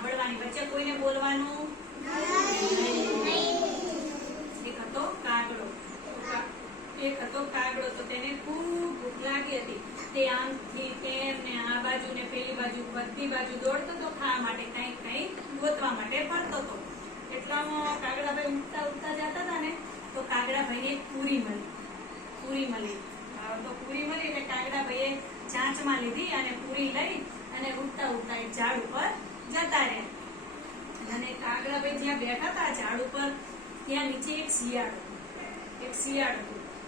સાંભળવાની વચ્ચે કોઈને બોલવાનું? એક હતો કાગડો. એક હતો કાગડો તો તેને ખૂબ ભૂખ લાગી હતી. તે આમથી તેમ ને આ બાજુ ને પેલી બાજુ બધી બાજુ દોડતો હતો ખાવા માટે કંઈક કંઈક ગોતવા માટે ફરતો હતો એટલામાં કાગડાભાઈ ઉઠતા ઉઠતા જતા હતા ને તો કાગડાભાઈને એક પૂરી મળી. પૂરી મળી. તો પૂરી મળી એટલે કાગડાભાઈએ ચાંચમાં લીધી અને પૂરી લઈ અને ઉઠતા ઉઠતા એક ઝાડ ઉપર જતા રહે. અને કાગડાભાઈ જ્યાં બેઠા હતા ઝાડ ઉપર, ત્યાં નીચે એક શિયાળ એક શિયાળ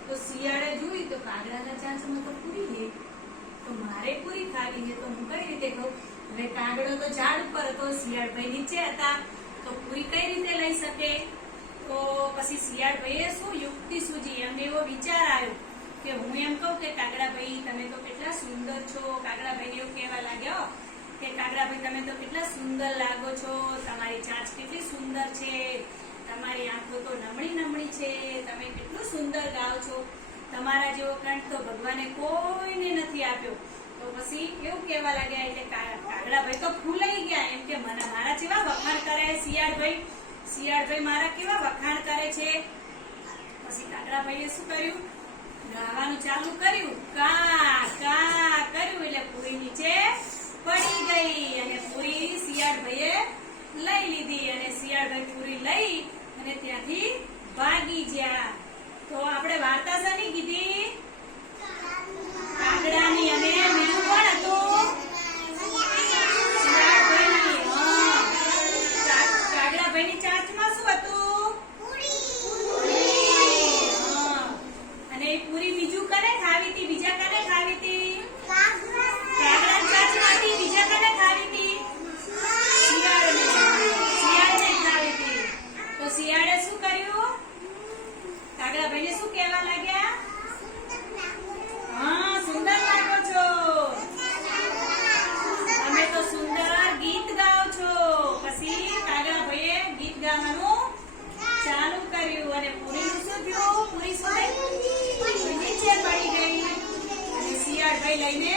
તો શિયાળે જોઈ તો કાગડાના ચાંચમાં તો પૂરી છે તો મારે પૂરી ખાવી છે તો હું કઈ રીતે કહું હવે કાગડો તો ઝાડ ઉપર હતો, શિયાળભાઈ નીચે હતા. તો પૂરી કઈ રીતે લઈ શકે? તો પછી શિયાળભાઈએ શું યુક્તિ સૂજી? એમને એવો વિચાર આવ્યો કે હું એમ કહું કે કાગડાભાઈ, તમે તો કેટલા સુંદર છો. કાગડાભાઈને એવું કહેવા લાગ્યો કે કાગડાભાઈ તમે તો કેટલા સુંદર લાગો છો. તમારી ચાંચ કેટલી સુંદર છે. તમારી આંખો તો નમણી નમણી છે. તમે કેટલું સુંદર ગાઓ છો. તમારા જેવો કંઠ તો ભગવાને કોઈને નથી આપ્યો. તો પછી એવું કહેવા લાગ્યા એટલે કાગડાભાઈ તો ફૂલાઈ ગયા. એમ કે મને મારા જેવા વખાણ કરે શિયાળભાઈ શિયાળભાઈ મારા કેવા વખાણ કરે છે. પછી કાગડાભાઈએ શું કર્યું? ગાવાનું ચાલુ કર્યું. કા કર્યું એટલે પૂરી નીચે પડી ગઈ અને પૂરી શિયાળભાઈએ લઈ લીધી અને શિયાળભાઈ પૂરી લઈ અને ત્યાંથી ભાગી ગયા તો આપણે વાર્તા શાની કીધી કાગડાની અને બીજું કોણ હતું શિયાળભાઈની. હા. કા- કાગડાભાઈની ચાંચમાં શું હતું હા. અને એ પૂરી બીજું કને ખાવી હતી બીજા કને ખાવી હતી કાગડાની ચાંચમાંથી બીજા કને ખાવી હતી શિયાળને શિયાળને ખાવી હતી તો શિયાળે શું કર્યું કાગડાભાઈને શું કહેવા લાગ્યા? હા, સુંદર લાગો છો. તમે તો સુંદર ગીત ગાઓ છો. પછી કાગડાભાઈએ ગીત ગાવાનું ચાલુ કર્યું અને પૂરીનું શું થયું? પૂરી શું નીચે પડી ગઈ. અને શિયાળભાઈ લઈને